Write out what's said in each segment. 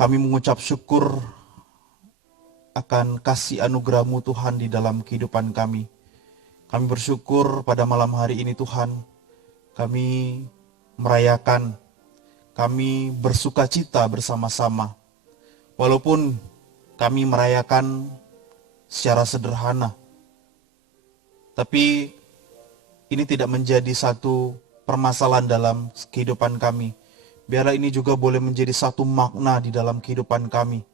Kami mengucap syukur akan kasih anugerah-Mu Tuhan di dalam kehidupan kami. Kami bersyukur pada malam hari ini Tuhan, kami merayakan, kami bersuka cita bersama-sama. Walaupun kami merayakan secara sederhana, tapi ini tidak menjadi satu permasalahan dalam kehidupan kami. Biarlah ini juga boleh menjadi satu makna di dalam kehidupan kami.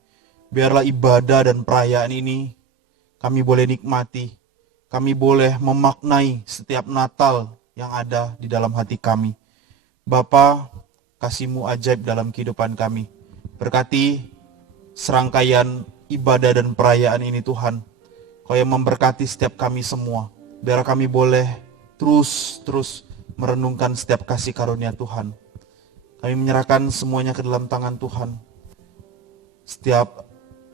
Biarlah ibadah dan perayaan ini kami boleh nikmati. Kami boleh memaknai setiap Natal yang ada di dalam hati kami. Bapa, kasih-Mu ajaib dalam kehidupan kami. Berkati serangkaian ibadah dan perayaan ini Tuhan. Kau yang memberkati setiap kami semua. Biar kami boleh terus merenungkan setiap kasih karunia Tuhan. Kami menyerahkan semuanya ke dalam tangan Tuhan. Setiap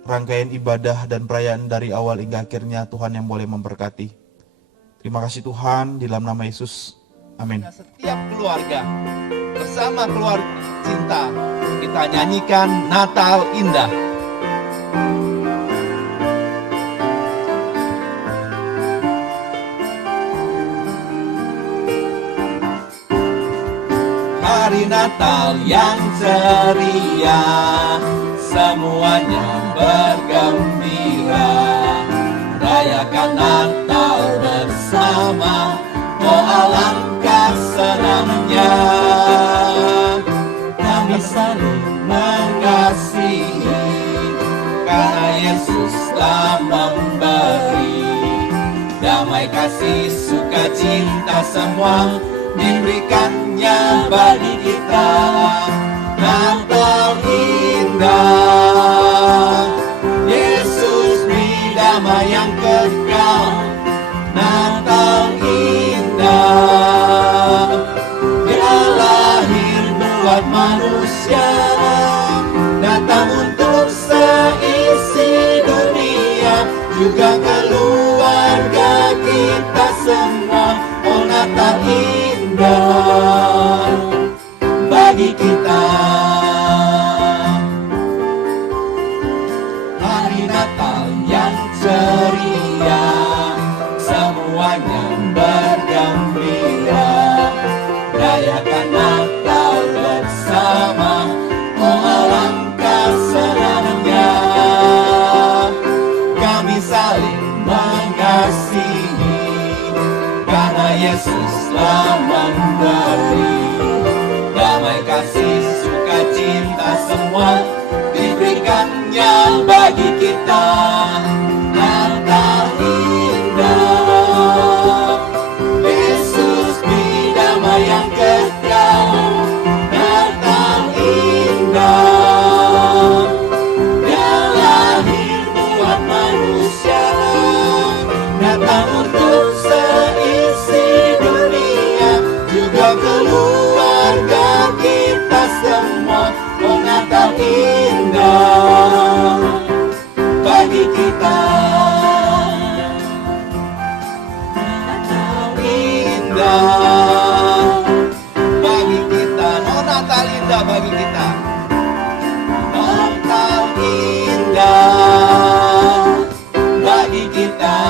rangkaian ibadah dan perayaan dari awal hingga akhirnya Tuhan yang boleh memberkati. Terima kasih Tuhan, di dalam nama Yesus. Amin. Setiap keluarga bersama keluarga cinta kita nyanyikan Natal Indah. Hari Natal yang ceria, semuanya bergembira, rayakan Natal bersama, oh alangkah senangnya. Kami saling mengasihi, karena Yesus telah memberi damai, kasih, sukacita semua diberikannya bagi kita. Natal indah, Yesus beri damai yang kekal. Natal indah, Dia lahir buat manusia, datang untuk seisi dunia, juga keluarga kita semua. Oh Natal indah bagi kita. Hari Natal yang ceria, semuanya bergembira, rayakan Natal bersama, oh alangkah senangnya. Kami saling mengasihi, karena Yesus telah memberi damai, kasih, sukacita semua diberikannya bagi kita. Natal indah, Yesus beri damai yang kekal. Natal indah, Dia lahir buat manusia, datang untuk seisi dunia, juga keluarga kita semua. Oh Natal indah bagi kita. Natal indah bagi kita. Oh Natal indah bagi kita. Natal indah bagi kita.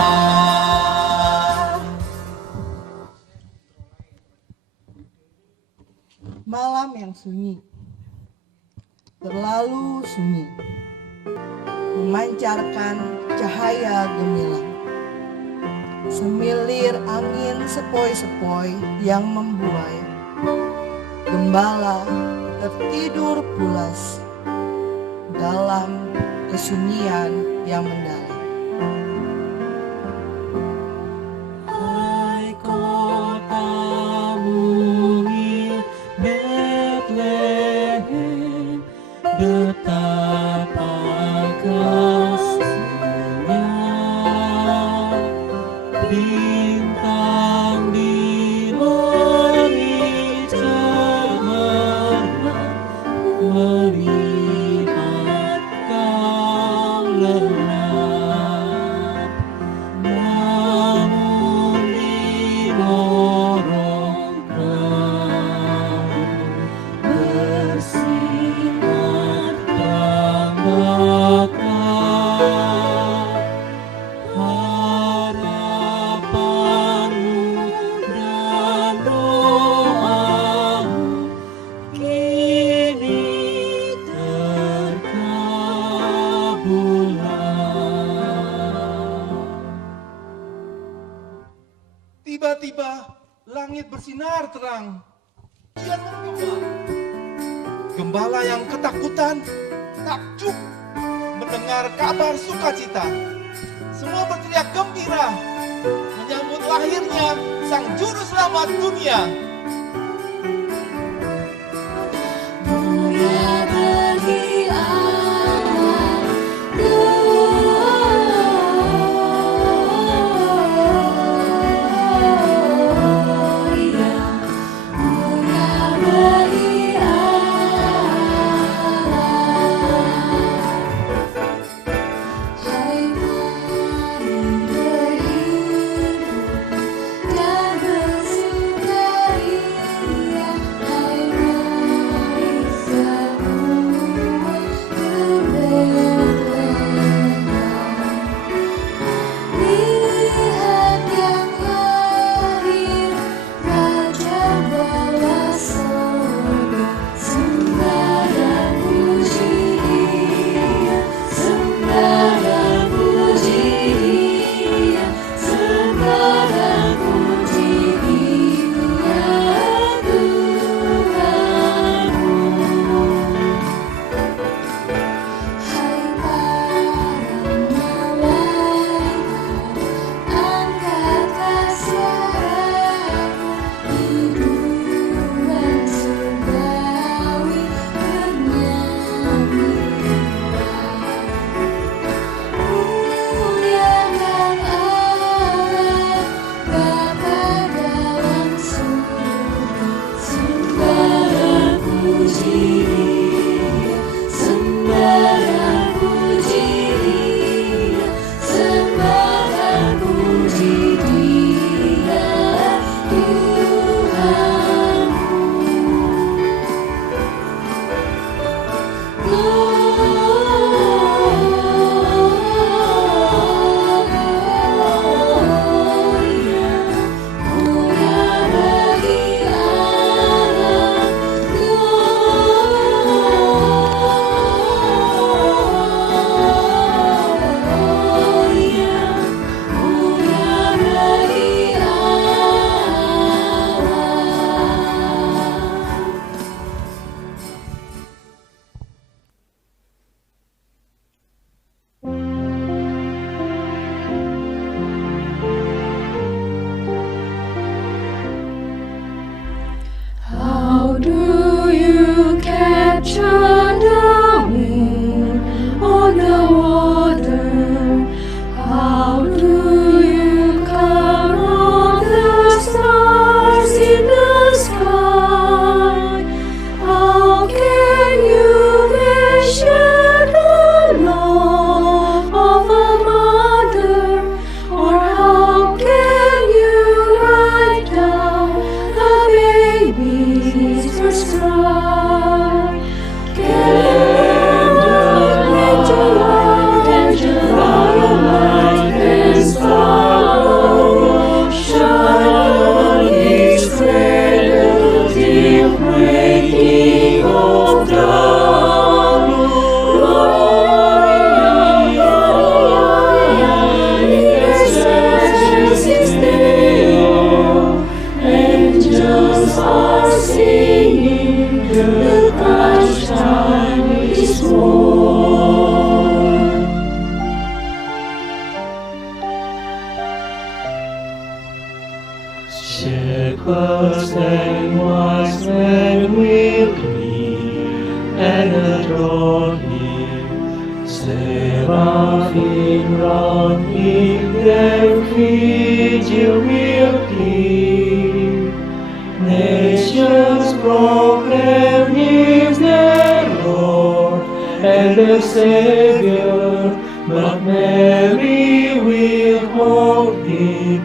Malam yang sunyi, terlalu sunyi, memancarkan cahaya gemilang. Semilir angin sepoi-sepoi yang membuai, gembala tertidur pulas dalam kesunyian yang mendalam. Hai kota mungil Bethlehem, betapa kasihnya. Bintang di langit cemerlang, melihat kau lelah. Tiba-tiba langit bersinar terang. Kian menggema. Gembala yang ketakutan, takjub mendengar kabar sukacita. Semua berteriak gembira menyambut lahirnya Sang Juru Selamat dunia. Mulia bagi Allah, gloria. Mulia bagi Allah. Hai mari berhimpun dan bersukaria. Hai mari semua berbelanja. Lihat yang lahir, Raja bala sorga. Sembah dan puji Dia, sembah dan puji Dia, sembah dan puji Dia, Tuhanmu. Hai para malaikat, angkatlah suaramu, hidupan surgawi bernyanyilah. Muliakan Allah, Bapa dalam surga, sembah dan puji Dia, sembah dan puji Dia, sembah dan puji Dia, Tuhanmu. Mulia bagi Allah, gloria. Mulia bagi Allah. How do you capture the wind on the water? How do you count all the stars in the sky? How can you measure the love of a mother? Or how can you write down the baby's first cry? Let your light and star shine on His cradle till breaking of dawn. Gloria, His His name. Angels are singing, the Christ time is born. Shepherds and wise men will glean and adore Him. Seraphim round Him their vigil will keep. Nations proclaim He's their Lord and their Savior, but Mary will hold Him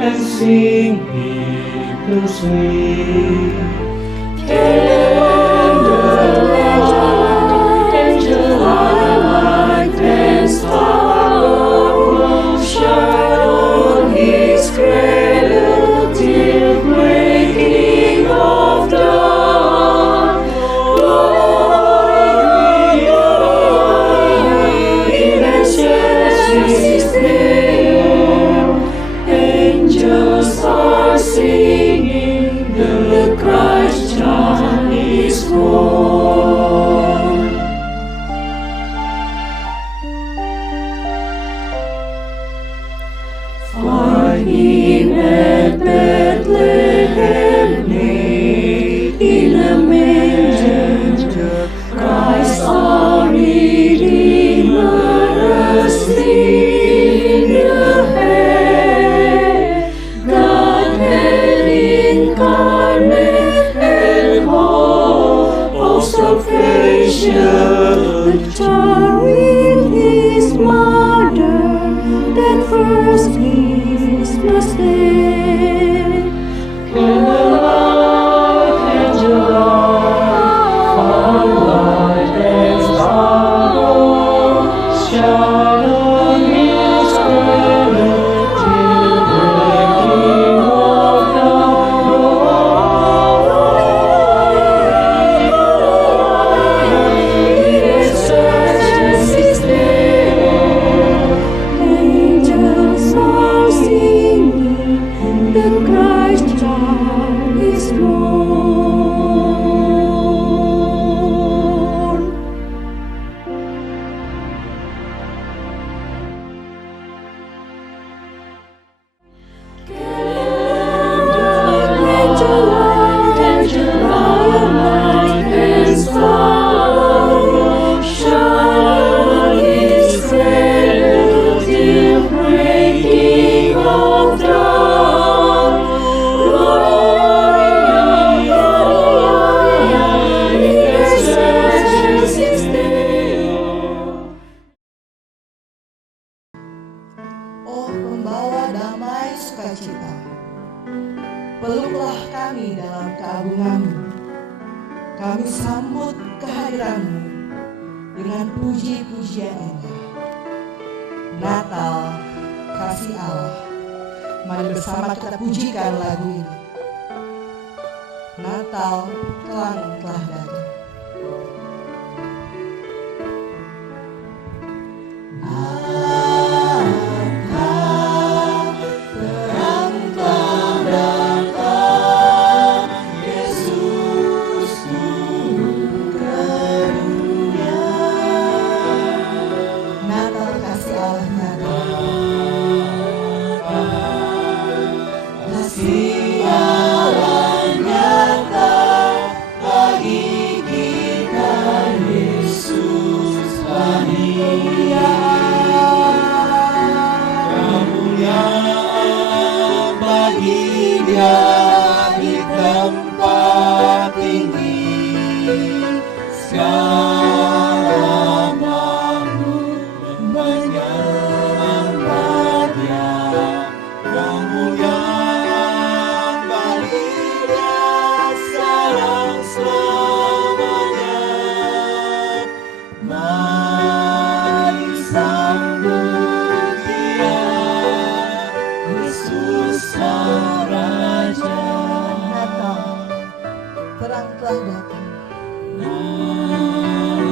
and sing Him to sweet. Angel light and star shine on His cradle till breaking of dawn. Gloria, in excelsis Deo. Angels are Christ child is born. Angel light and star, shine His cradle till breaking of dawn. Gloria, Gloria, in excelsis Deo. Oh pembawa damai sukacita, peluklah kami dalam keagungan-Mu. Kami sambut kehadiran-Mu dengan puji-pujian indah. Natal, kasih Allah. Mari bersama kita pujikan lagu ini. Natal telah datang. Natal kasih Allah nyata. Kasih Allah nyata bagi kita, Yesus Kemuliaan bagi Dia di tempat tinggi. Segala makhluk menyembah Dia. Kemuliaan bagi Dia sekarang selamanya. Mari sambut Dia, Yesus Sang Raja. Natal, terang telah datang. Natal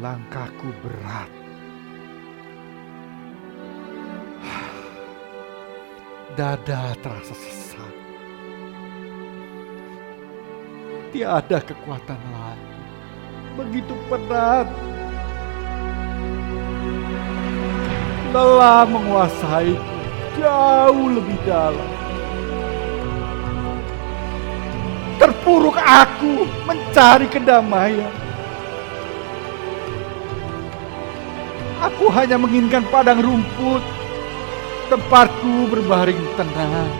Langkahku berat. Dada terasa sesak. Tiada kekuatan lagi. Begitu berat. Lelah menguasaiku jauh lebih dalam. Terpuruk aku mencari kedamaian. Aku hanya menginginkan padang rumput, tempatku berbaring tenang.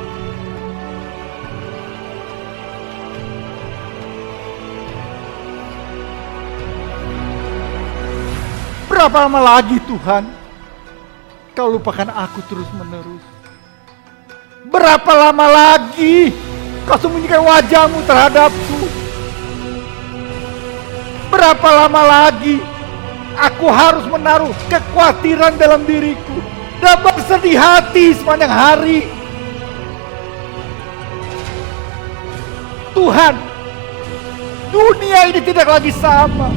Berapa lama lagi Tuhan Kau lupakan aku terus-menerus? Berapa lama lagi Kau sembunyikan wajahmu terhadapku? Berapa lama lagi aku harus menaruh kekhawatiran dalam diriku dan bersedih hati sepanjang hari? Tuhan, dunia ini tidak lagi sama.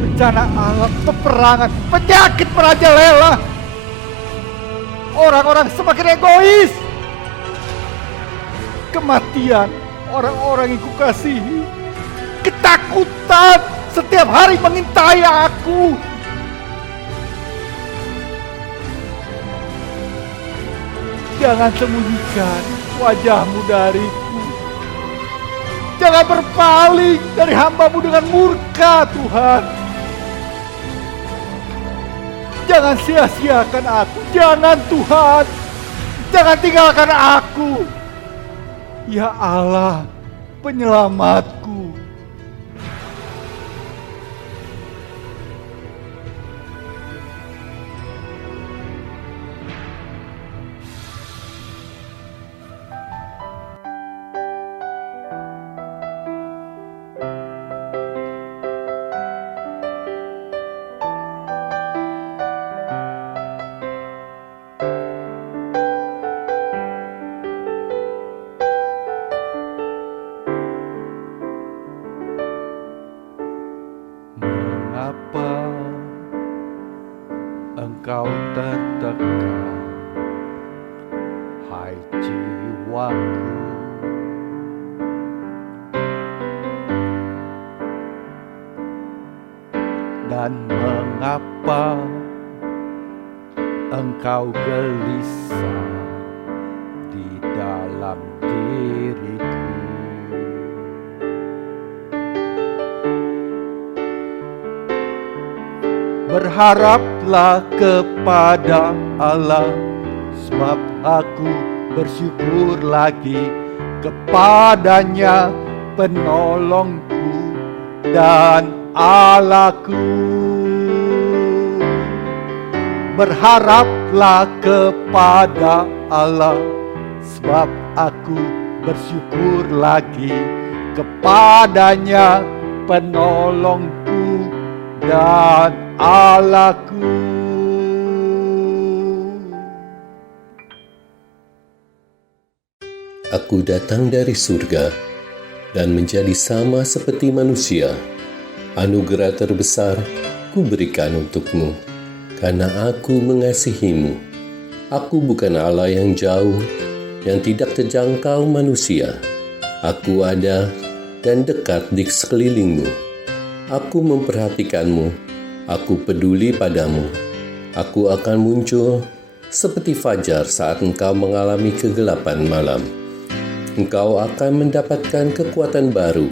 Bencana alam, peperangan, penyakit merajalela. Orang-orang semakin egois. Kematian orang-orang yang kukasihi. Ketakutan setiap hari mengintai aku. Jangan sembunyikan wajahmu dariku. Jangan berpaling dari hamba-Mu dengan murka, Tuhan. Jangan sia-siakan aku. Jangan, Tuhan. Jangan tinggalkan aku. Ya Allah, penyelamatku. Mengapa engkau tertekan, hai jiwaku? Dan mengapa engkau gelisah di dalam diriku? Berharaplah kepada Allah, sebab aku bersyukur lagi kepadanya, penolongku dan Allahku. Berharaplah kepada Allah, sebab aku bersyukur lagi kepadanya, penolongku dan Allahku. Aku datang dari surga dan menjadi sama seperti manusia. Anugerah terbesar ku berikan untukmu, karena aku mengasihimu. Aku bukan Allah yang jauh, yang tidak terjangkau manusia. Aku ada dan dekat di sekelilingmu. Aku memperhatikanmu, aku peduli padamu. Aku akan muncul seperti fajar saat engkau mengalami kegelapan malam. Engkau akan mendapatkan kekuatan baru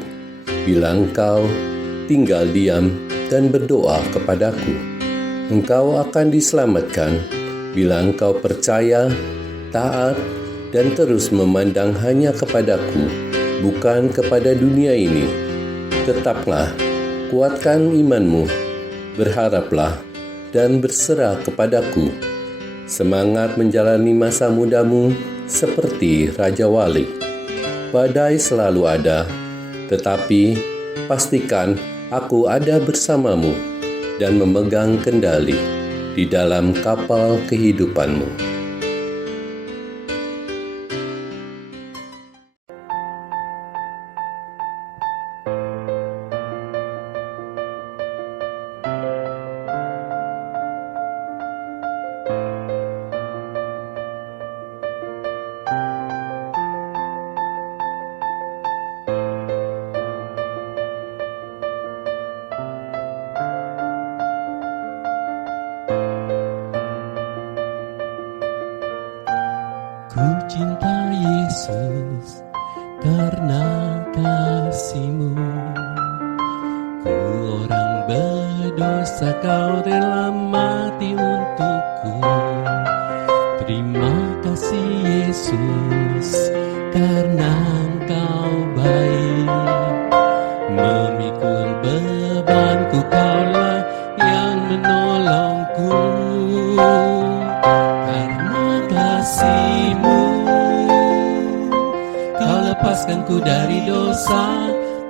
bila engkau tinggal diam dan berdoa kepadaku. Engkau akan diselamatkan bila engkau percaya, taat, dan terus memandang hanya kepadaku, bukan kepada dunia ini. Tetaplah, kuatkan imanmu, berharaplah, dan berserah kepadaku. Semangat menjalani masa mudamu seperti Raja Wali. Badai selalu ada, tetapi pastikan aku ada bersamamu dan memegang kendali di dalam kapal kehidupanmu. Ku cinta Yesus karena kasih-Mu. Ku orang berdosa, Kau rela mati untukku. Terima kasih Yesus karena Engkau baik. Memikul bebanku, Kaulah yang menolongku. Karena kasih-Mu, Kau lepaskanku dari dosa.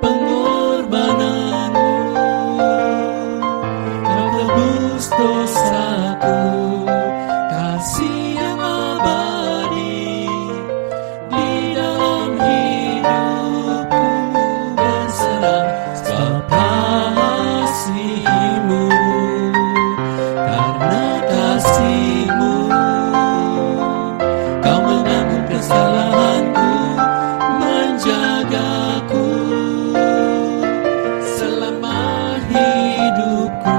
Pengorbanan-Mu, Kau tebus dosaku. Kasih yang abadi di dalam hidupku berserah. Sebab kasih-Mu, karena kasih-Mu, Kau menanggung kesalahanku, menjagaku selama hidupku.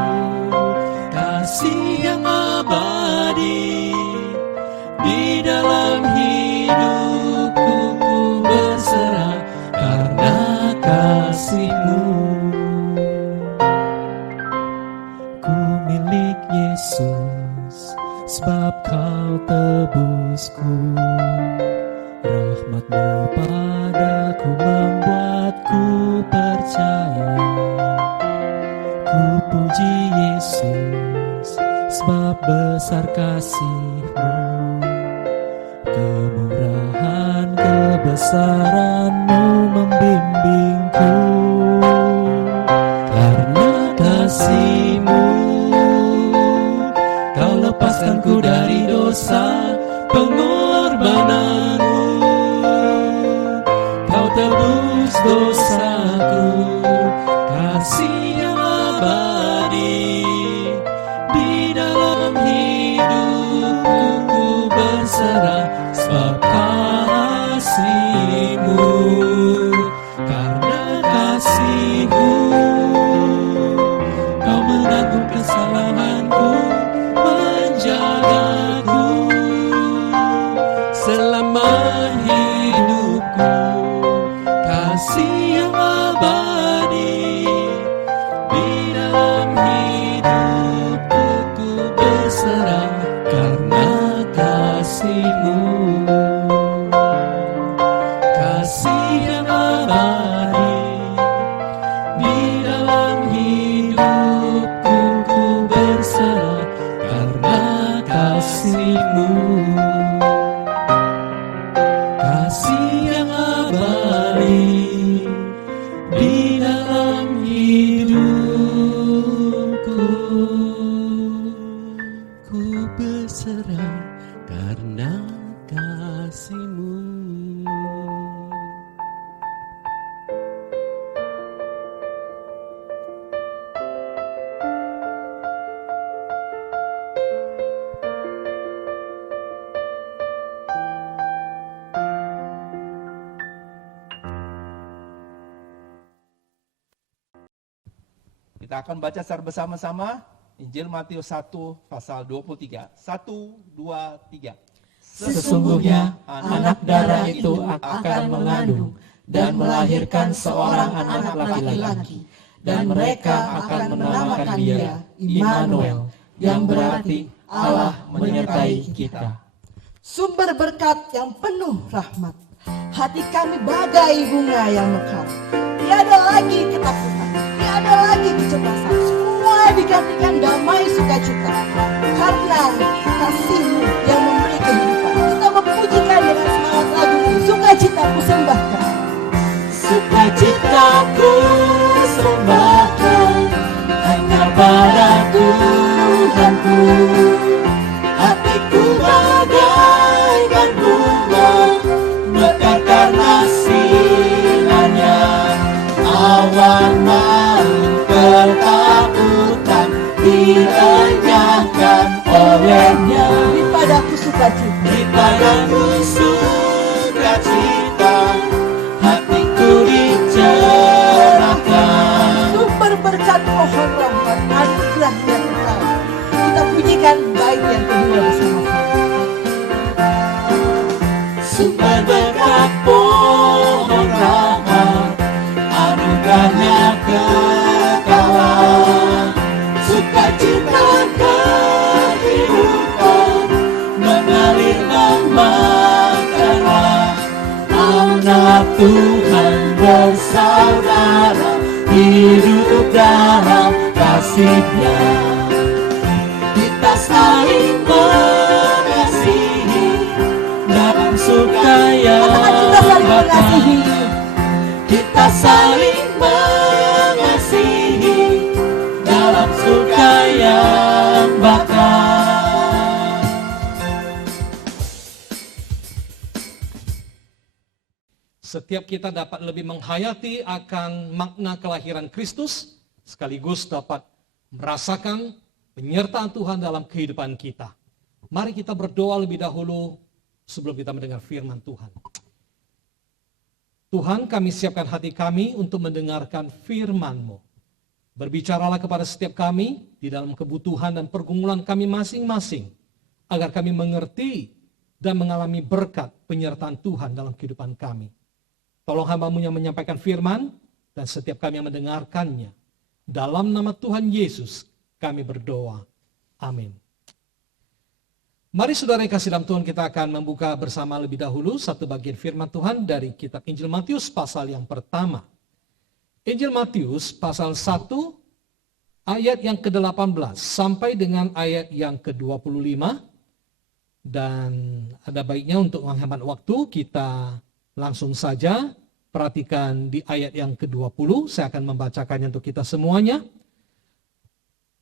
Kasih yang abadi di dalam hidupku ku berserah karena kasih-Mu. Ku milik Yesus sebab Kau tebusku. Rahmat-Mu padaku membuatku percaya. Ku puji Yesus sebab besar kasih-Mu. Kemurahan kebesaran-Mu membimbingku. Karena kasih-Mu, Kau lepaskanku dari dosa. Pengorbanan-Mu, Kau tebus dosaku. Kasih yang abadi di dalam hidupku ku berserah. Sebab kasih-Mu, karena kasih-Mu, Kau menanggung kesalahanku, menjagaku selama hidupku. Kasih yang abadi di dalam hidupku ku berserah karena kasih-Mu. Kasih yang abadi di dalam hidupku ku berserah karena kasih-Mu. Kasih yang abadi di dalam hidupku ku berserah karena kasih-Mu. Kita akan baca secara bersama-sama Injil Matius 1 pasal 23. 1, 2, 3. Sesungguhnya anak darah itu akan mengandung dan melahirkan seorang anak laki-laki, dan mereka akan menamakan dia Immanuel, yang berarti Allah menyertai kita. Sumber berkat yang penuh rahmat. Hati kami bagai bunga yang mekar. Tiada lagi ketakutan, tiada lagi kecemasan. Semua digantikan damai sukacita. Karena kasih-Mu yang memberi kehidupan. Kita memujikan dengan semangat lagu ini. Sukacitaku sembahkan. Sukacitaku sembahkan hanya pada Tuhanku. Hatiku bagaikan bunga mekar karena sinarnya. Awan malam ketakutan dilenyapkan olehnya. Dipadaku sukacita, Dipadaku sukacita, hatiku dicerahkan. sumber berkat pohon rahmat, anugerah yang kekal. Kita pujikan bait yang kedua bersama-sama. sumber berkat pohon rahmat, anugerahnya kekalan, sukacita kehidupan mengalir memancarlah. Anak Tuhan bersaudara, hidup dalam kasih-Nya. Kita saling mengasihi dalam suka yang bakal. Kita saling mengasihi dalam suka yang bakal. Setiap kita dapat lebih menghayati akan makna kelahiran Kristus, sekaligus dapat merasakan penyertaan Tuhan dalam kehidupan kita. Mari kita berdoa lebih dahulu sebelum kita mendengar firman Tuhan. Tuhan, kami siapkan hati kami untuk mendengarkan firman-Mu. Berbicaralah kepada setiap kami di dalam kebutuhan dan pergumulan kami masing-masing, agar kami mengerti dan mengalami berkat penyertaan Tuhan dalam kehidupan kami. Tolong hamba-Mu yang menyampaikan firman dan setiap kami yang mendengarkannya. Dalam nama Tuhan Yesus kami berdoa. Amin. Mari saudara yang kasih dalam Tuhan, kita akan membuka bersama lebih dahulu satu bagian firman Tuhan dari kitab Injil Matius pasal yang pertama. Injil Matius pasal 1 ayat yang ke-18 sampai dengan ayat yang ke-25. Dan ada baiknya untuk menghemat waktu kita langsung saja perhatikan di ayat yang ke-20. Saya akan membacakannya untuk kita semuanya.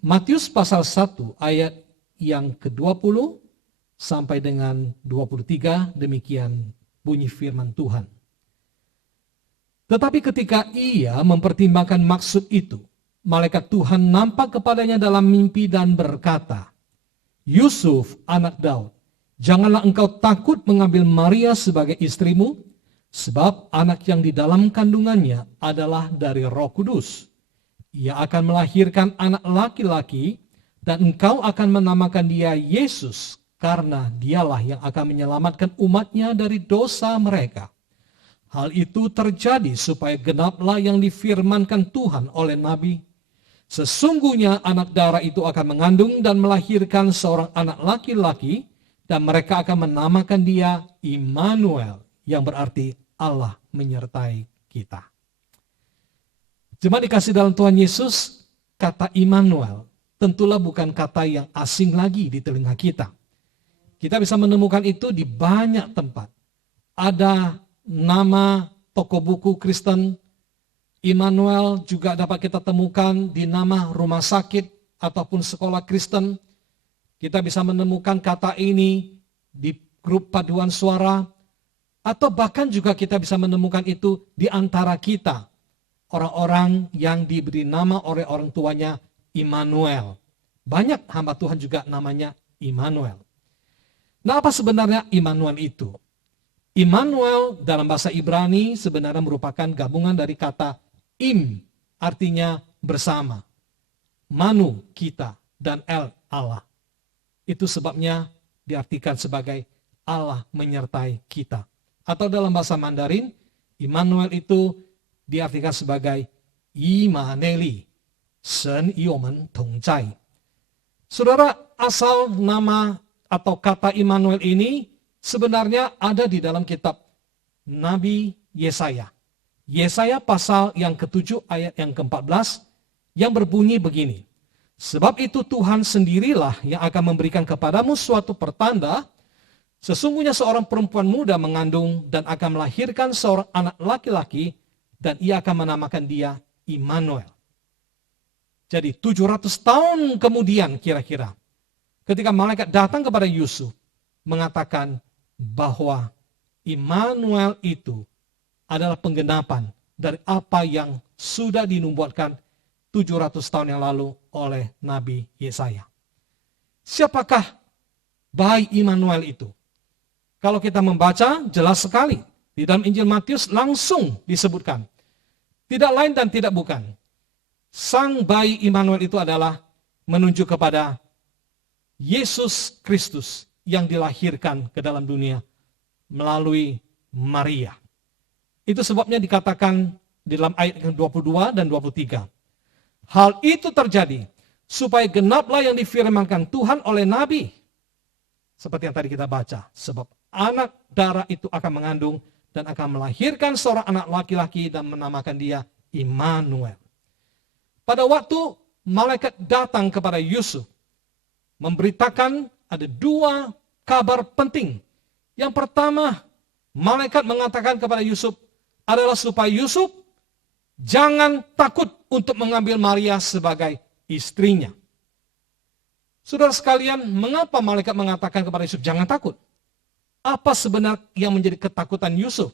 Matius pasal 1 ayat yang ke-20 sampai dengan 23, demikian bunyi firman Tuhan. Tetapi ketika ia mempertimbangkan maksud itu, malaikat Tuhan nampak kepadanya dalam mimpi dan berkata, Yusuf, anak Daud, janganlah engkau takut mengambil Maria sebagai istrimu, sebab anak yang di dalam kandungannya adalah dari Roh Kudus. Ia akan melahirkan anak laki-laki, dan engkau akan menamakan dia Yesus, karena dialah yang akan menyelamatkan umatnya dari dosa mereka. Hal itu terjadi supaya genaplah yang difirmankan Tuhan oleh Nabi. Sesungguhnya anak darah itu akan mengandung dan melahirkan seorang anak laki-laki, dan mereka akan menamakan dia Immanuel, yang berarti Allah menyertai kita. Jemaat dikasih dalam Tuhan Yesus, kata Immanuel tentulah bukan kata yang asing lagi di telinga kita. Kita bisa menemukan itu di banyak tempat. Ada nama toko buku Kristen, Immanuel juga dapat kita temukan di nama rumah sakit ataupun sekolah Kristen. Kita bisa menemukan kata ini di grup paduan suara, atau bahkan juga kita bisa menemukan itu di antara kita, orang-orang yang diberi nama oleh orang tuanya Immanuel. Banyak hamba Tuhan juga namanya Immanuel. Nah, apa sebenarnya Immanuel itu? Immanuel dalam bahasa Ibrani sebenarnya merupakan gabungan dari kata im, artinya bersama, manu, kita, dan el, Allah. Itu sebabnya diartikan sebagai Allah menyertai kita. Atau dalam bahasa Mandarin, Immanuel itu diartikan sebagai Immaneli, Shen Yomen Tongzai. Saudara, asal nama atau kata Immanuel ini sebenarnya ada di dalam kitab Nabi Yesaya. Yesaya pasal yang ke-7 ayat yang ke-14 yang berbunyi begini. Sebab itu Tuhan sendirilah yang akan memberikan kepadamu suatu pertanda. Sesungguhnya seorang perempuan muda mengandung dan akan melahirkan seorang anak laki-laki, dan ia akan menamakan dia Immanuel. Jadi 700 tahun kemudian kira-kira, ketika malaikat datang kepada Yusuf, mengatakan bahwa Immanuel itu adalah penggenapan dari apa yang sudah dinubuatkan 700 tahun yang lalu oleh Nabi Yesaya. Siapakah bayi Immanuel itu? Kalau kita membaca, jelas sekali. Di dalam Injil Matius langsung disebutkan. Tidak lain dan tidak bukan. Sang bayi Immanuel itu adalah menunjuk kepada Yesus Kristus yang dilahirkan ke dalam dunia melalui Maria. Itu sebabnya dikatakan di dalam ayat yang 22 dan 23. Hal itu terjadi supaya genaplah yang difirmankan Tuhan oleh Nabi. Seperti yang tadi kita baca. Sebab anak darah itu akan mengandung dan akan melahirkan seorang anak laki-laki dan menamakan dia Immanuel. Pada waktu malaikat datang kepada Yusuf, memberitakan ada 2 kabar penting. Yang pertama, malaikat mengatakan kepada Yusuf adalah supaya Yusuf jangan takut untuk mengambil Maria sebagai istrinya. Saudara sekalian, mengapa malaikat mengatakan kepada Yusuf jangan takut? Apa sebenarnya yang menjadi ketakutan Yusuf?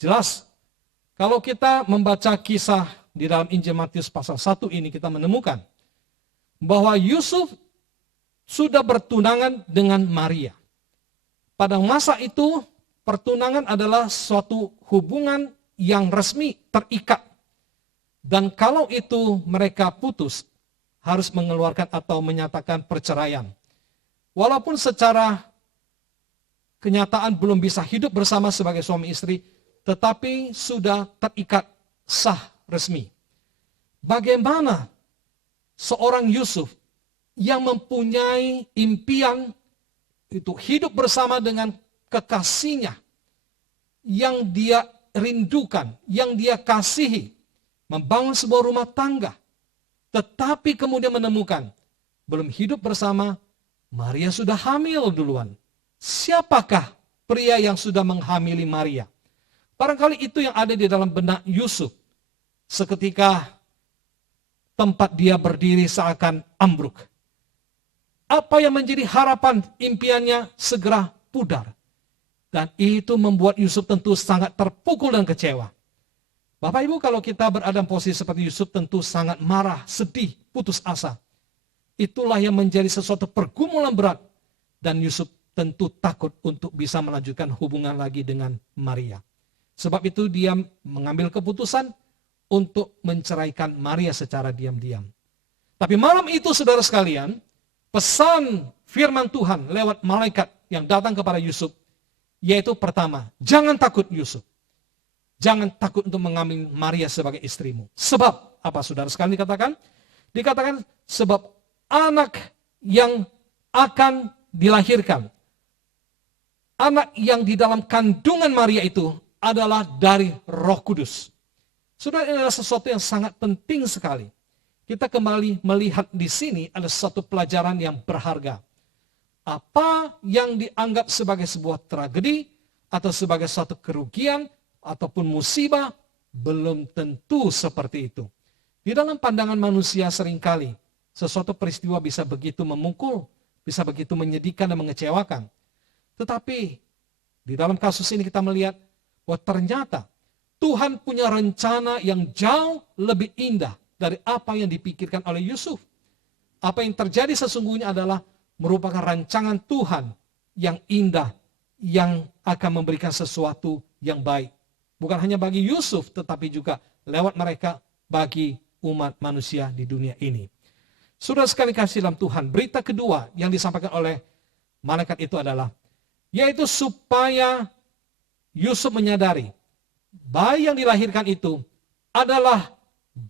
Jelas, kalau kita membaca kisah di dalam Injil Matius pasal 1 ini, kita menemukan bahwa Yusuf sudah bertunangan dengan Maria. Pada masa itu, pertunangan adalah suatu hubungan yang resmi, terikat. Dan kalau itu mereka putus, harus mengeluarkan atau menyatakan perceraian. Walaupun secara kenyataan belum bisa hidup bersama sebagai suami istri, tetapi sudah terikat sah resmi. Bagaimana seorang Yusuf yang mempunyai impian itu hidup bersama dengan kekasihnya yang dia rindukan, yang dia kasihi, membangun sebuah rumah tangga, tetapi kemudian menemukan belum hidup bersama, Maria sudah hamil duluan. Siapakah pria yang sudah menghamili Maria? Barangkali itu yang ada di dalam benak Yusuf. Seketika tempat dia berdiri seakan ambruk. Apa yang menjadi harapan impiannya segera pudar. Dan itu membuat Yusuf tentu sangat terpukul dan kecewa. Bapak Ibu, kalau kita berada dalam posisi seperti Yusuf tentu sangat marah, sedih, putus asa. Itulah yang menjadi sesuatu pergumulan berat. Dan Yusuf tentu takut untuk bisa melanjutkan hubungan lagi dengan Maria. Sebab itu dia mengambil keputusan untuk menceraikan Maria secara diam-diam. Tapi malam itu saudara sekalian, pesan firman Tuhan lewat malaikat yang datang kepada Yusuf, yaitu pertama, jangan takut Yusuf. Jangan takut untuk mengambil Maria sebagai istrimu. Sebab, apa saudara sekalian dikatakan? Dikatakan sebab anak yang akan dilahirkan, anak yang di dalam kandungan Maria itu adalah dari Roh Kudus. Saudara, ini adalah sesuatu yang sangat penting sekali. Kita kembali melihat di sini ada satu pelajaran yang berharga. Apa yang dianggap sebagai sebuah tragedi atau sebagai suatu kerugian ataupun musibah belum tentu seperti itu. Di dalam pandangan manusia seringkali sesuatu peristiwa bisa begitu memukul, bisa begitu menyedihkan dan mengecewakan. Tetapi di dalam kasus ini kita melihat bahwa ternyata Tuhan punya rencana yang jauh lebih indah dari apa yang dipikirkan oleh Yusuf. Apa yang terjadi sesungguhnya adalah merupakan rancangan Tuhan yang indah, yang akan memberikan sesuatu yang baik. Bukan hanya bagi Yusuf, tetapi juga lewat mereka bagi umat manusia di dunia ini. Saudara sekali kasih dalam Tuhan, berita kedua yang disampaikan oleh malaikat itu adalah, yaitu supaya Yusuf menyadari, bayi yang dilahirkan itu adalah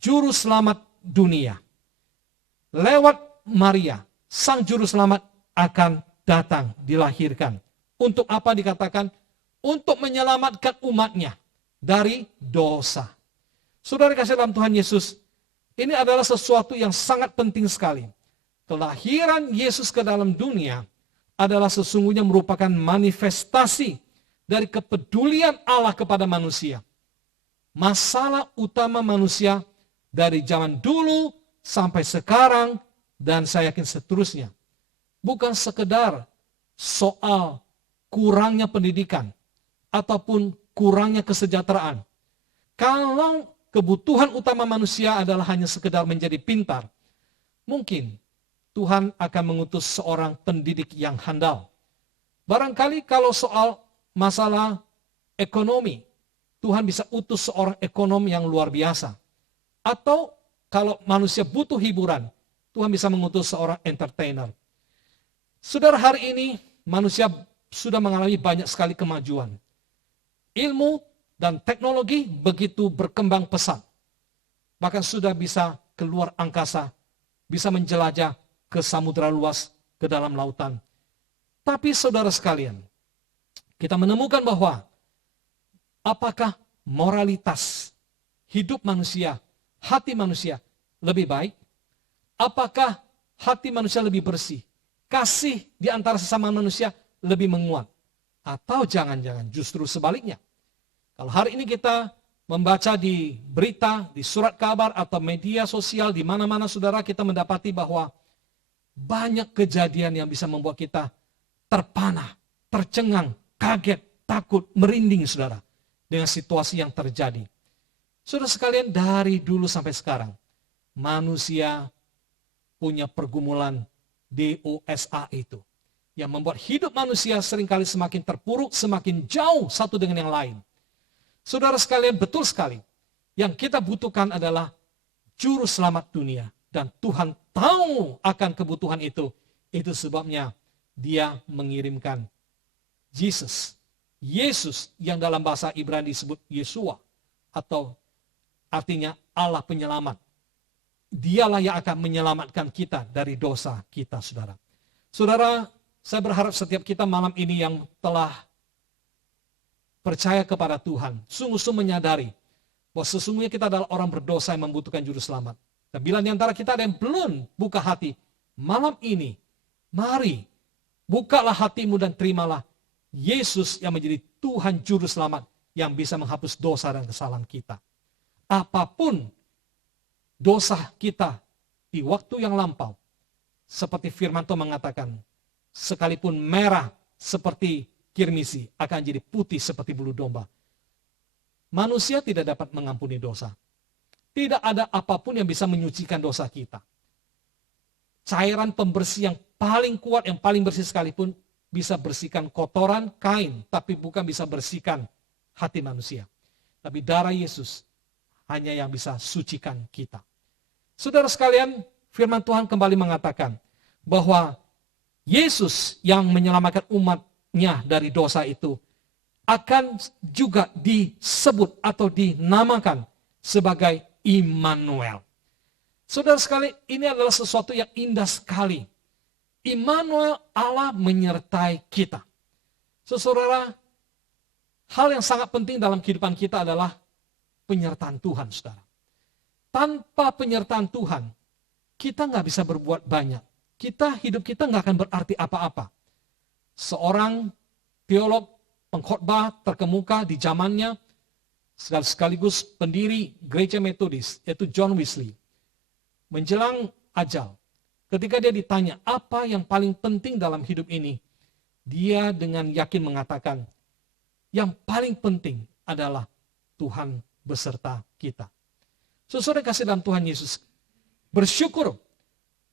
juru selamat dunia. Lewat Maria, sang juru selamat akan datang, dilahirkan. Untuk apa dikatakan? Untuk menyelamatkan umatnya dari dosa. Saudara kasih dalam Tuhan Yesus, ini adalah sesuatu yang sangat penting sekali. Kelahiran Yesus ke dalam dunia adalah sesungguhnya merupakan manifestasi dari kepedulian Allah kepada manusia. Masalah utama manusia dari zaman dulu sampai sekarang dan saya yakin seterusnya. Bukan sekedar soal kurangnya pendidikan ataupun kurangnya kesejahteraan. Kalau kebutuhan utama manusia adalah hanya sekedar menjadi pintar, mungkin Tuhan akan mengutus seorang pendidik yang handal. Barangkali kalau soal masalah ekonomi, Tuhan bisa utus seorang ekonom yang luar biasa. Atau kalau manusia butuh hiburan, Tuhan bisa mengutus seorang entertainer. Saudara, hari ini manusia sudah mengalami banyak sekali kemajuan. Ilmu dan teknologi begitu berkembang pesat. Bahkan sudah bisa keluar angkasa, bisa menjelajah ke samudera luas, ke dalam lautan. Tapi saudara sekalian, kita menemukan bahwa apakah moralitas hidup manusia, hati manusia lebih baik? Apakah hati manusia lebih bersih? Kasih di antara sesama manusia lebih menguat? Atau jangan-jangan justru sebaliknya? Kalau hari ini kita membaca di berita, di surat kabar atau media sosial, di mana-mana saudara kita mendapati bahwa banyak kejadian yang bisa membuat kita terpana, tercengang, kaget, takut, merinding saudara dengan situasi yang terjadi. Saudara sekalian, dari dulu sampai sekarang manusia punya pergumulan dosa itu yang membuat hidup manusia seringkali semakin terpuruk, semakin jauh satu dengan yang lain. Saudara sekalian, betul sekali. Yang kita butuhkan adalah juru selamat dunia. Dan Tuhan tahu akan kebutuhan itu. Itu sebabnya Dia mengirimkan Yesus yang dalam bahasa Ibrani disebut Yeshua. Atau artinya Allah penyelamat. Dialah yang akan menyelamatkan kita dari dosa kita, saudara. Saudara, saya berharap setiap kita malam ini yang telah percaya kepada Tuhan, sungguh-sungguh menyadari bahwa sesungguhnya kita adalah orang berdosa yang membutuhkan juru selamat. Dan bila di antara kita ada yang belum buka hati, malam ini, mari, bukalah hatimu dan terimalah Yesus yang menjadi Tuhan juru selamat yang bisa menghapus dosa dan kesalahan kita. Apapun dosa kita di waktu yang lampau, seperti firman Tuhan mengatakan, sekalipun merah seperti kirmisi akan jadi putih seperti bulu domba. Manusia tidak dapat mengampuni dosa. Tidak ada apapun yang bisa menyucikan dosa kita. Cairan pembersih yang paling kuat, yang paling bersih sekalipun bisa bersihkan kotoran kain, tapi bukan bisa bersihkan hati manusia. Tapi darah Yesus hanya yang bisa sucikan kita. Saudara sekalian, firman Tuhan kembali mengatakan bahwa Yesus yang menyelamatkan umatnya dari dosa itu akan juga disebut atau dinamakan sebagai Immanuel. Saudara sekalian, ini adalah sesuatu yang indah sekali. Immanuel, Allah menyertai kita. Saudara, hal yang sangat penting dalam kehidupan kita adalah penyertaan Tuhan, saudara. Tanpa penyertaan Tuhan, kita nggak bisa berbuat banyak. Hidup kita nggak akan berarti apa-apa. Seorang teolog, pengkhotbah terkemuka di zamannya, sekaligus pendiri gereja Metodis, yaitu John Wesley. Menjelang ajal, ketika dia ditanya apa yang paling penting dalam hidup ini, dia dengan yakin mengatakan, yang paling penting adalah Tuhan beserta kita. Saudara kasih dalam Tuhan Yesus, bersyukur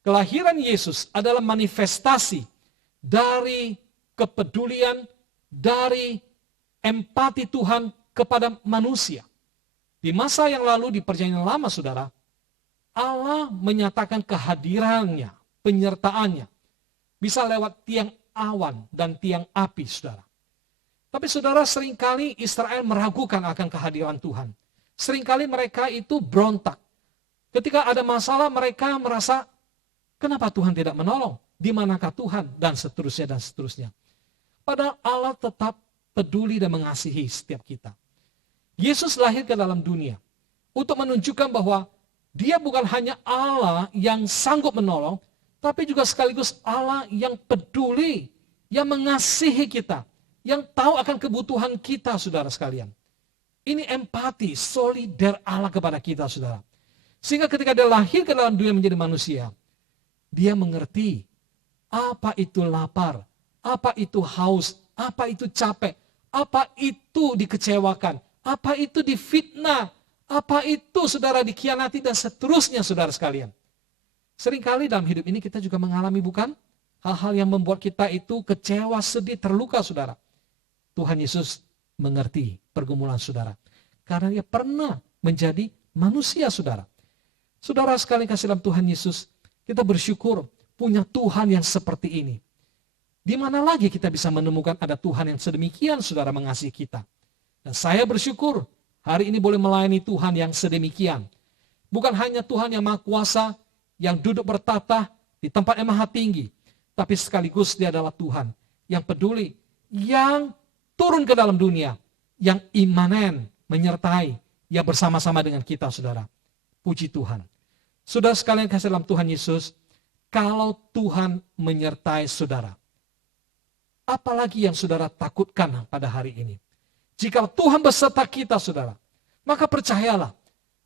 kelahiran Yesus adalah manifestasi dari kepedulian, dari empati Tuhan kepada manusia. Di masa yang lalu, di perjanjian lama, saudara, Allah menyatakan kehadirannya, penyertaannya, bisa lewat tiang awan dan tiang api, saudara. Tapi saudara, seringkali Israel meragukan akan kehadiran Tuhan. Seringkali mereka itu berontak. Ketika ada masalah, mereka merasa, kenapa Tuhan tidak menolong? Di manakah Tuhan? Dan seterusnya, dan seterusnya. Padahal Allah tetap peduli dan mengasihi setiap kita. Yesus lahir ke dalam dunia untuk menunjukkan bahwa Dia bukan hanya Allah yang sanggup menolong, tapi juga sekaligus Allah yang peduli, yang mengasihi kita, yang tahu akan kebutuhan kita, saudara sekalian. Ini empati, solider Allah kepada kita, saudara. Sehingga ketika Dia lahir ke dalam dunia menjadi manusia, Dia mengerti apa itu lapar, apa itu haus, apa itu capek, apa itu dikecewakan, apa itu difitnah, apa itu saudara dikhianati, dan seterusnya, saudara sekalian. Seringkali dalam hidup ini kita juga mengalami, bukan? Hal-hal yang membuat kita itu kecewa, sedih, terluka, saudara. Tuhan Yesus mengerti pergumulan saudara. Karena Dia pernah menjadi manusia, saudara. Saudara sekalian kasih dalam Tuhan Yesus, kita bersyukur punya Tuhan yang seperti ini. Di mana lagi kita bisa menemukan ada Tuhan yang sedemikian saudara mengasihi kita. Dan saya bersyukur hari ini boleh melayani Tuhan yang sedemikian. Bukan hanya Tuhan yang Maha Kuasa, yang duduk bertata di tempat yang maha tinggi. Tapi sekaligus Dia adalah Tuhan yang peduli, yang turun ke dalam dunia, yang imanen, menyertai, yang bersama-sama dengan kita, saudara. Puji Tuhan. Saudara sekalian kasih dalam Tuhan Yesus, kalau Tuhan menyertai saudara, apalagi yang saudara takutkan pada hari ini? Jika Tuhan beserta kita, saudara, maka percayalah,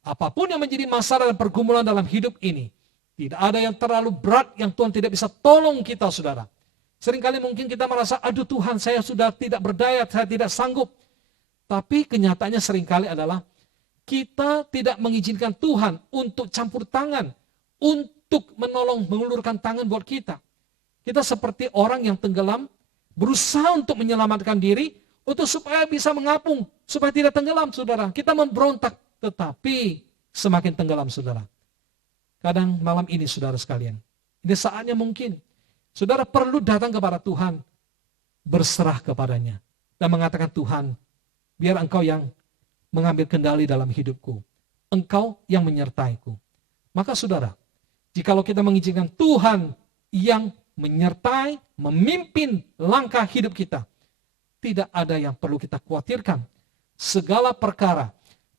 apapun yang menjadi masalah dan pergumulan dalam hidup ini, tidak ada yang terlalu berat yang Tuhan tidak bisa tolong kita, saudara. Seringkali mungkin kita merasa, aduh Tuhan, saya sudah tidak berdaya, saya tidak sanggup. Tapi kenyataannya seringkali adalah, kita tidak mengizinkan Tuhan untuk campur tangan, untuk menolong, mengulurkan tangan buat kita. Kita seperti orang yang tenggelam, berusaha untuk menyelamatkan diri, untuk supaya bisa mengapung, supaya tidak tenggelam, saudara. Kita memberontak, tetapi semakin tenggelam, saudara. Kadang malam ini, saudara sekalian, ini saatnya mungkin saudara perlu datang kepada Tuhan, berserah kepadanya, dan mengatakan, Tuhan, biar Engkau yang mengambil kendali dalam hidupku. Engkau yang menyertaiku. Maka saudara, jikalau kita mengizinkan Tuhan yang menyertai, memimpin langkah hidup kita, tidak ada yang perlu kita khawatirkan. Segala perkara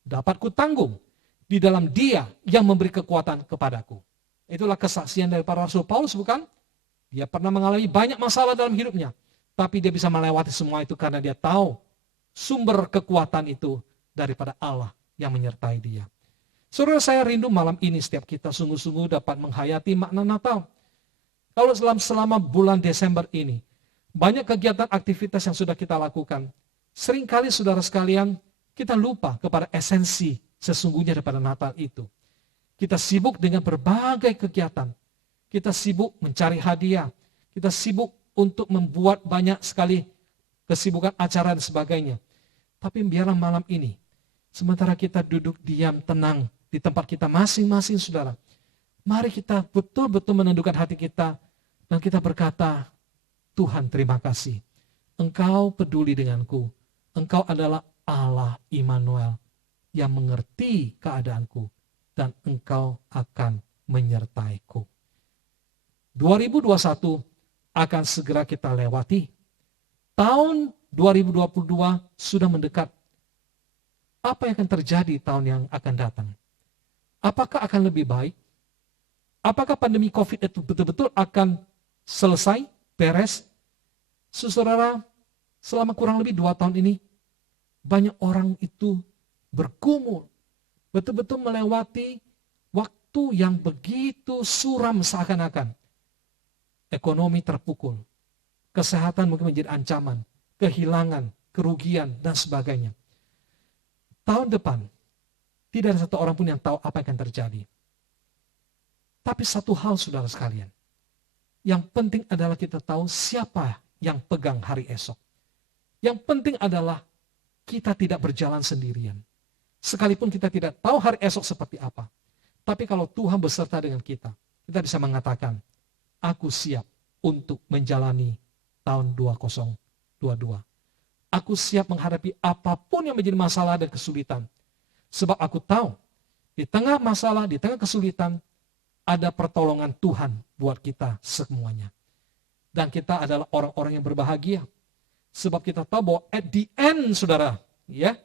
dapat kutanggung di dalam Dia yang memberi kekuatan kepadaku. Itulah kesaksian dari para Rasul Paulus, bukan? Dia pernah mengalami banyak masalah dalam hidupnya, tapi dia bisa melewati semua itu karena dia tahu sumber kekuatan itu daripada Allah yang menyertai dia. Saudara, saya rindu malam ini setiap kita sungguh-sungguh dapat menghayati makna Natal. Kalau selama bulan Desember ini, banyak kegiatan aktivitas yang sudah kita lakukan. Seringkali saudara sekalian, kita lupa kepada esensi sesungguhnya daripada Natal itu. Kita sibuk dengan berbagai kegiatan. Kita sibuk mencari hadiah. Kita sibuk untuk membuat banyak sekali kesibukan acara dan sebagainya. Tapi biarlah malam ini, sementara kita duduk diam, tenang di tempat kita masing-masing, saudara. Mari kita betul-betul menundukkan hati kita dan kita berkata, Tuhan, terima kasih. Engkau peduli denganku. Engkau adalah Allah Immanuel yang mengerti keadaanku dan Engkau akan menyertaiku. 2021 akan segera kita lewati. Tahun 2022 sudah mendekat. Apa yang akan terjadi tahun yang akan datang? Apakah akan lebih baik? Apakah pandemi COVID itu betul-betul akan selesai, beres? Saudara, selama kurang lebih 2 tahun ini, banyak orang itu bergumul, betul-betul melewati waktu yang begitu suram seakan-akan. Ekonomi terpukul, kesehatan mungkin menjadi ancaman, kehilangan, kerugian, dan sebagainya. Tahun depan, tidak ada satu orang pun yang tahu apa yang akan terjadi. Tapi satu hal, saudara sekalian, yang penting adalah kita tahu siapa yang pegang hari esok. Yang penting adalah kita tidak berjalan sendirian. Sekalipun kita tidak tahu hari esok seperti apa. Tapi kalau Tuhan beserta dengan kita, kita bisa mengatakan, aku siap untuk menjalani tahun 2022. Aku siap menghadapi apapun yang menjadi masalah dan kesulitan. Sebab aku tahu, di tengah masalah, di tengah kesulitan, ada pertolongan Tuhan buat kita semuanya. Dan kita adalah orang-orang yang berbahagia. Sebab kita tahu bahwa at the end, saudara, ya,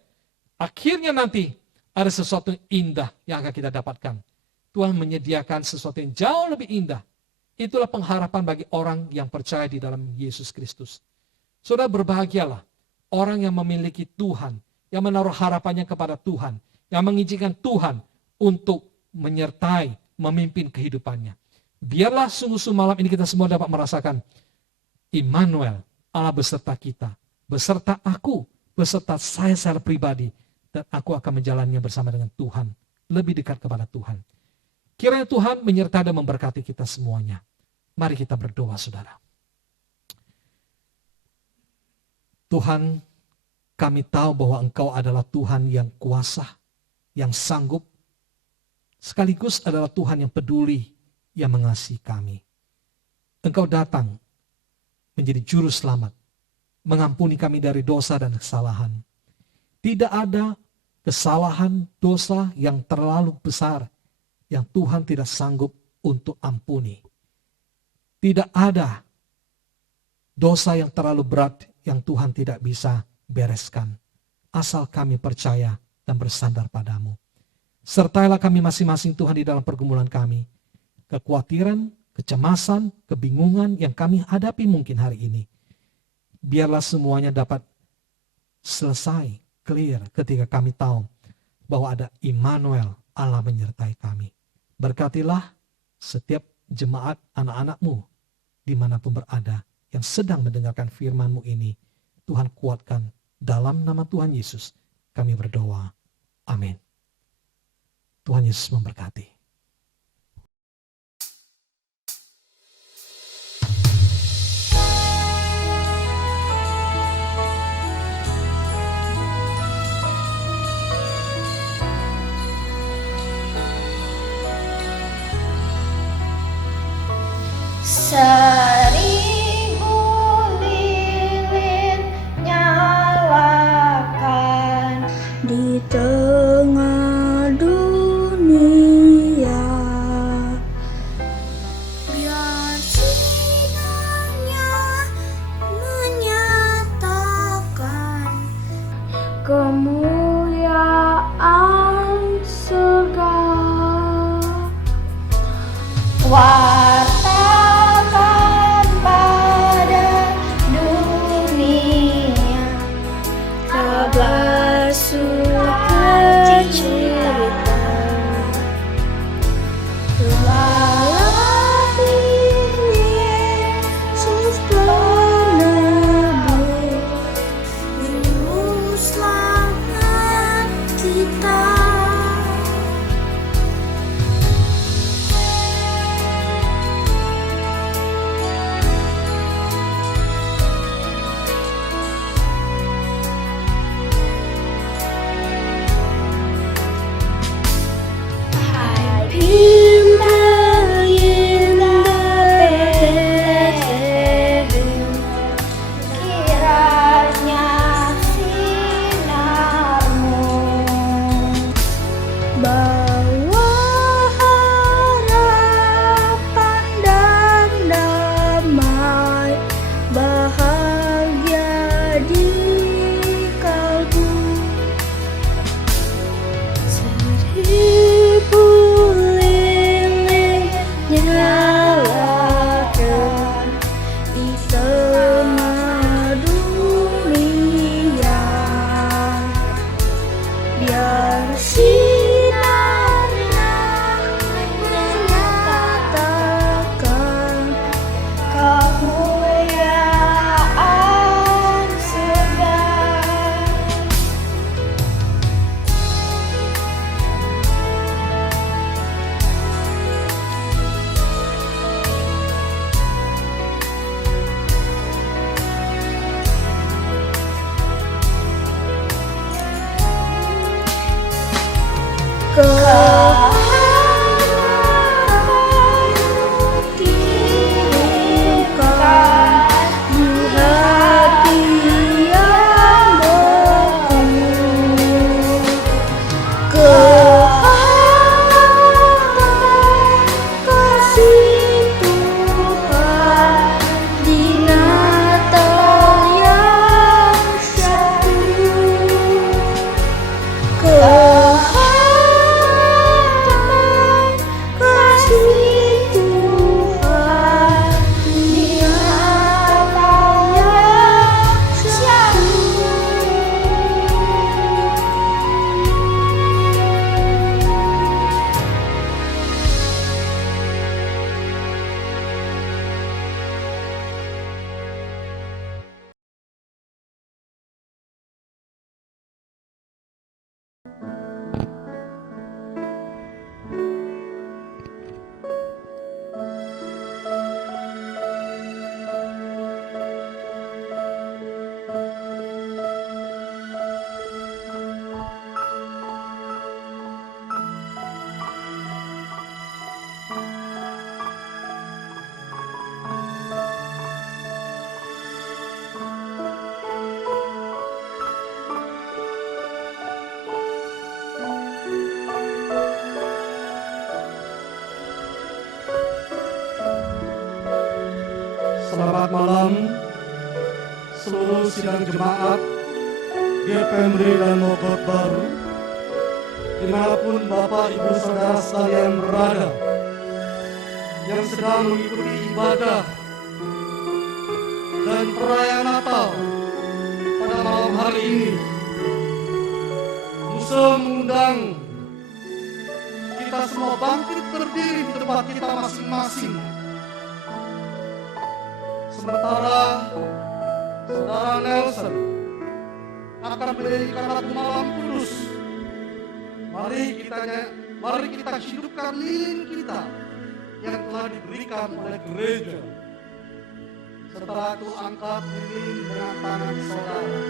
akhirnya nanti ada sesuatu yang indah yang akan kita dapatkan. Tuhan menyediakan sesuatu yang jauh lebih indah. Itulah pengharapan bagi orang yang percaya di dalam Yesus Kristus. Saudara, berbahagialah orang yang memiliki Tuhan, yang menaruh harapannya kepada Tuhan, yang mengizinkan Tuhan untuk menyertai, memimpin kehidupannya. Biarlah sungguh-sungguh malam ini kita semua dapat merasakan Immanuel, Allah beserta kita, beserta aku, beserta saya secara pribadi, dan aku akan menjalannya bersama dengan Tuhan, lebih dekat kepada Tuhan. Kiranya Tuhan menyertai dan memberkati kita semuanya. Mari kita berdoa, saudara. Tuhan, kami tahu bahwa Engkau adalah Tuhan yang kuasa, yang sanggup, sekaligus adalah Tuhan yang peduli, yang mengasihi kami. Engkau datang menjadi juru selamat, mengampuni kami dari dosa dan kesalahan. Tidak ada kesalahan dosa yang terlalu besar yang Tuhan tidak sanggup untuk ampuni. Tidak ada dosa yang terlalu berat yang Tuhan tidak bisa bereskan, asal kami percaya dan bersandar padamu. Sertailah kami masing-masing Tuhan di dalam pergumulan kami, kekhawatiran, kecemasan, kebingungan yang kami hadapi mungkin hari ini. Biarlah semuanya dapat selesai, clear ketika kami tahu bahwa ada Immanuel, Allah menyertai kami. Berkatilah setiap jemaat anak-anak-Mu dimanapun berada yang sedang mendengarkan firman-Mu ini. Tuhan kuatkan dalam nama Tuhan Yesus kami berdoa. Amin. Tuhan Yesus memberkati. Seribu lilin nyalakan di tengah dunia, biar sinarnya menyatakan kemuliaan surga. Wartakan Selamat malam seluruh sidang jemaat GPMRI dan Mogot Baru, dimanapun Bapak Ibu Saudara sekalian berada, yang sedang mengikuti ibadah dan perayaan Natal pada malam hari ini. Musa mengundang kita semua bangkit berdiri di tempat kita masing-masing. Sementara Saudara Nelson akan menyanyikan lagu Malam Kudus. Mari kita hidupkan lilin kita yang telah diberikan oleh gereja. Setelah itu angkat lilin dengan tangan saudara.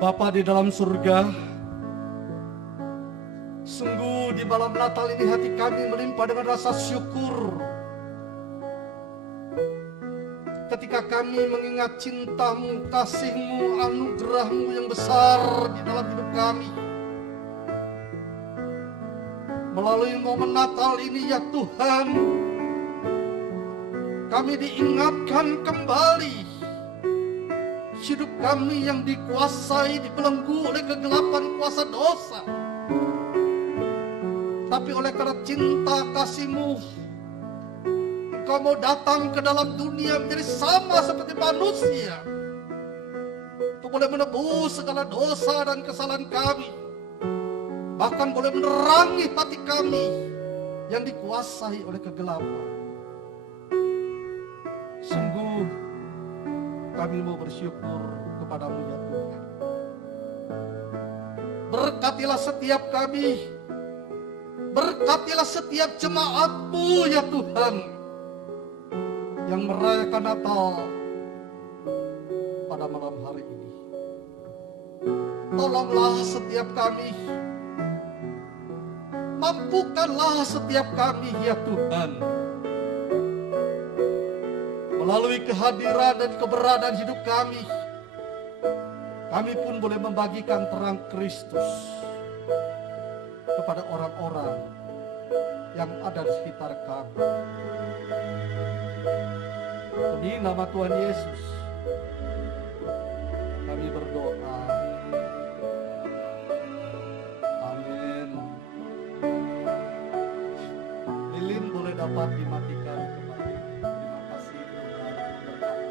Bapa di dalam surga, sungguh di malam Natal ini hati kami melimpah dengan rasa syukur ketika kami mengingat cinta-Mu, kasih-Mu, anugerah-Mu yang besar di dalam hidup kami. Melalui momen Natal ini ya Tuhan, kami diingatkan kembali hidup kami yang dikuasai, dibelenggu oleh kegelapan kuasa dosa. Tapi oleh karena cinta kasih-Mu, Engkau mau datang ke dalam dunia menjadi sama seperti manusia, untuk boleh menebus segala dosa dan kesalahan kami, bahkan boleh menerangi hati kami yang dikuasai oleh kegelapan. Sungguh kami mau bersyukur kepada-Mu ya Tuhan. Berkatilah setiap kami, berkatilah setiap jemaat-Mu ya Tuhan, yang merayakan Natal pada malam hari ini. Tolonglah setiap kami, mampukanlah setiap kami ya Tuhan, melalui kehadiran dan keberadaan hidup kami pun boleh membagikan terang Kristus kepada orang-orang yang ada di sekitar kami. Demi nama Tuhan Yesus, kami berdoa. Amin. Lilin boleh dapat dimatikan kembali. Terima kasih Tuhan memberkati.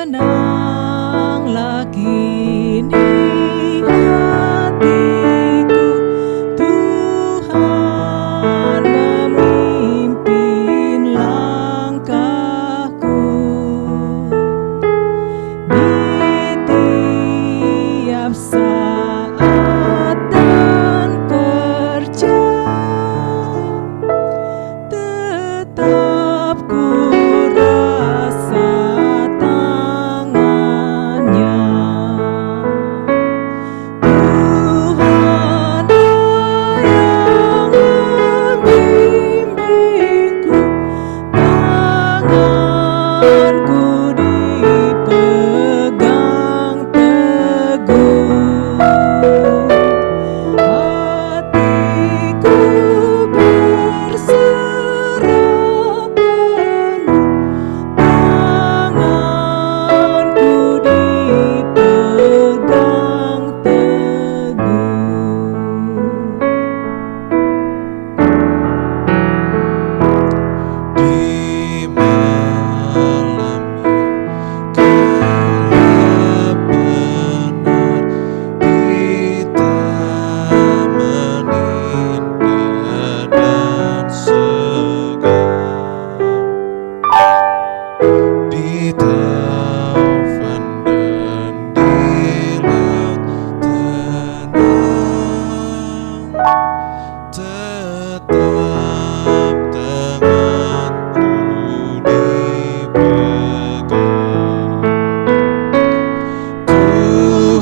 Tenanglah kini hatiku, Tuhan memimpin langkahku. Di tiap saat dan kerja, tetap ku rasa tangannya. Tuhan yang membimbingku, tanganku dipegang teguh. Hatiku berserah penuh, tanganku dipegang teguh. Di malam gelap benar, di taman indah dan segar, di taufan dan di laut tenang, tetap tanganku dipegang.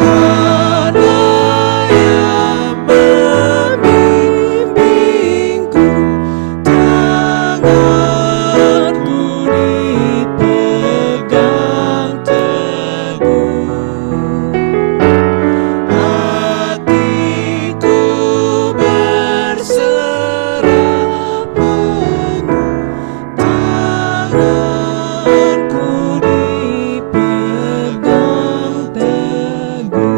Tuhan yang membimbingku, tanganku dipegang teguh. Hatiku berserah penuh, tanganku dipegang teguh.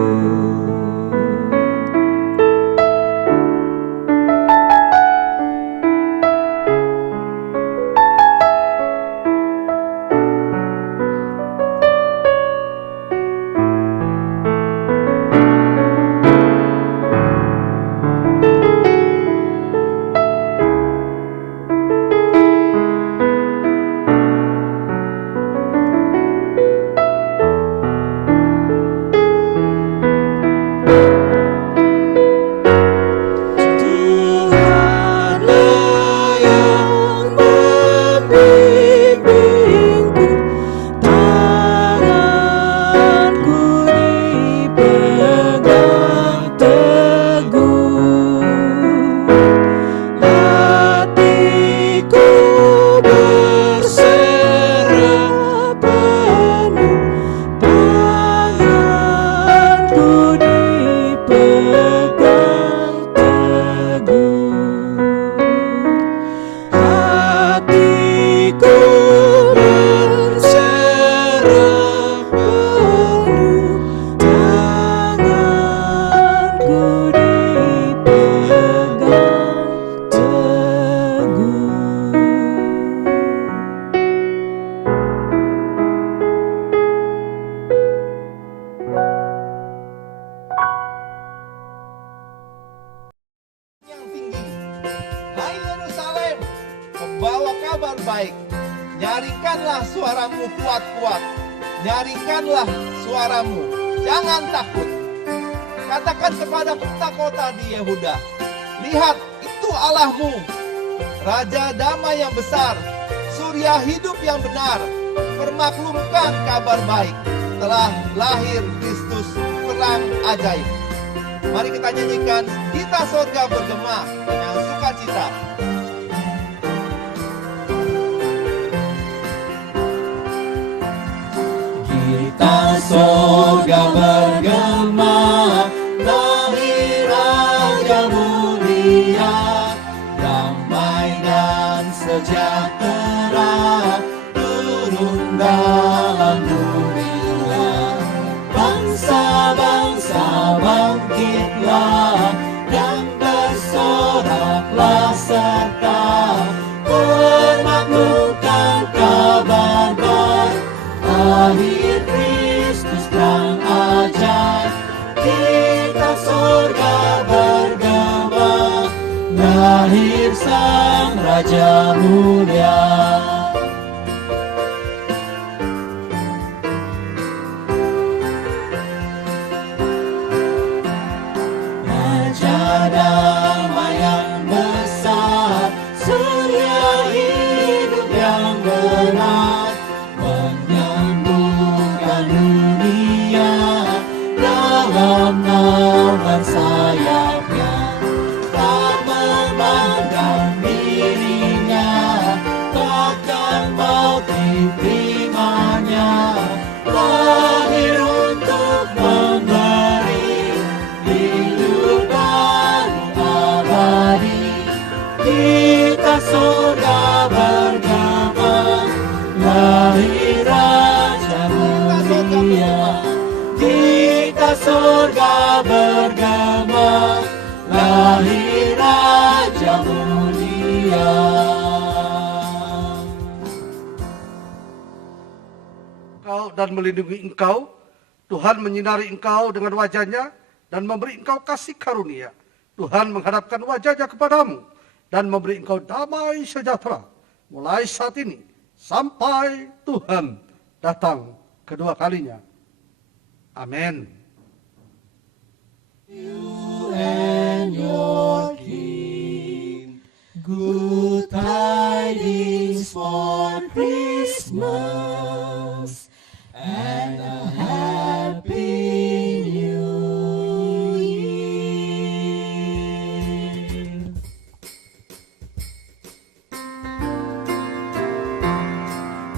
Tuhanlah yang membimbingku, tanganku dipegang teguh. Hatiku berserah penuh, tanganku dipegang teguh. Hatiku berserah penuh, tanganku dipegang teguh. Yang tinggi, hai Yerusalem, membawa kabar baik. Nyaringkanlah suaramu kuat-kuat, nyaringkanlah suaramu, jangan takut. Katakan kepada kota-kota di Yehuda, lihat itu Allahmu, Raja damai yang besar, Surya hidup yang benar, permaklumkan kabar baik, telah lahir Kristus terang ajaib. Mari kita nyanyikan, kita sorga bergema dengan sukacita. sorga bergema, lahir Raja mulia, damai dan sejahtera turun dalam dunia. Bangsa-bangsa bangkitlah dan bersoraklah serta memakmurkan kabar baik, lahir Kristus terang ajaib. Kita surga bergema, lahir Sang Raja mulia. Damai yang besar, surya hidup yang benar, menyembuhkan dunia dalam naungan sayapnya. Tak memandang dirinya, bahkan maut diterimanya, lahir untuk memberi hidup baru abadi. Kita surga bergema, lahir Raja mulia. Kita surga bergema, lahir Raja mulia. Engkau dan melindungi engkau, Tuhan menyinari engkau dengan wajah-Nya dan memberi engkau kasih karunia. Tuhan menghadapkan wajah-Nya kepadamu dan memberi engkau damai sejahtera mulai saat ini sampai Tuhan datang kedua kalinya. Amin. You and your King, good tidings for Christmas, and a happy new year.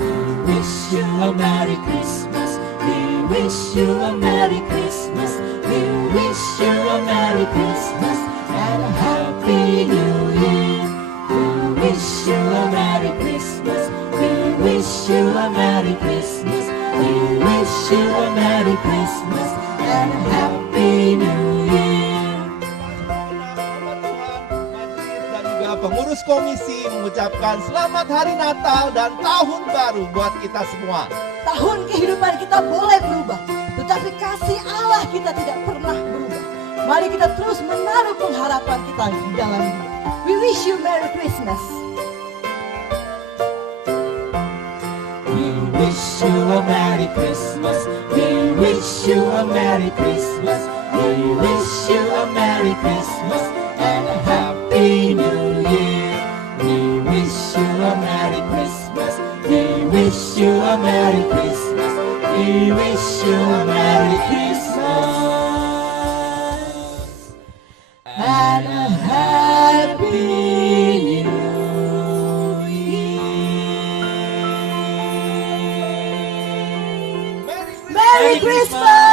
We wish you a Merry Christmas. We wish you a Merry Christmas. We wish you a Merry Christmas and a Happy New Year. We wish you a Merry Christmas. We wish you a Merry Christmas. We wish you a Merry Christmas and a Happy New Year. Dan juga pengurus komisi mengucapkan selamat hari Natal dan tahun baru buat kita semua. Tahun kehidupan kita boleh berubah, tetapi kasih Allah kita tidak pernah berubah. Mari kita terus menaruh pengharapan kita di dalam Dia. We wish you Merry Christmas. We wish you a Merry Christmas. We wish you a Merry Christmas. We wish you a Merry Christmas and a Happy New Year. We wish you a Merry Christmas. We wish you a Merry Christmas. We wish you a Merry Christmas and a Happy New Year. Merry Christmas!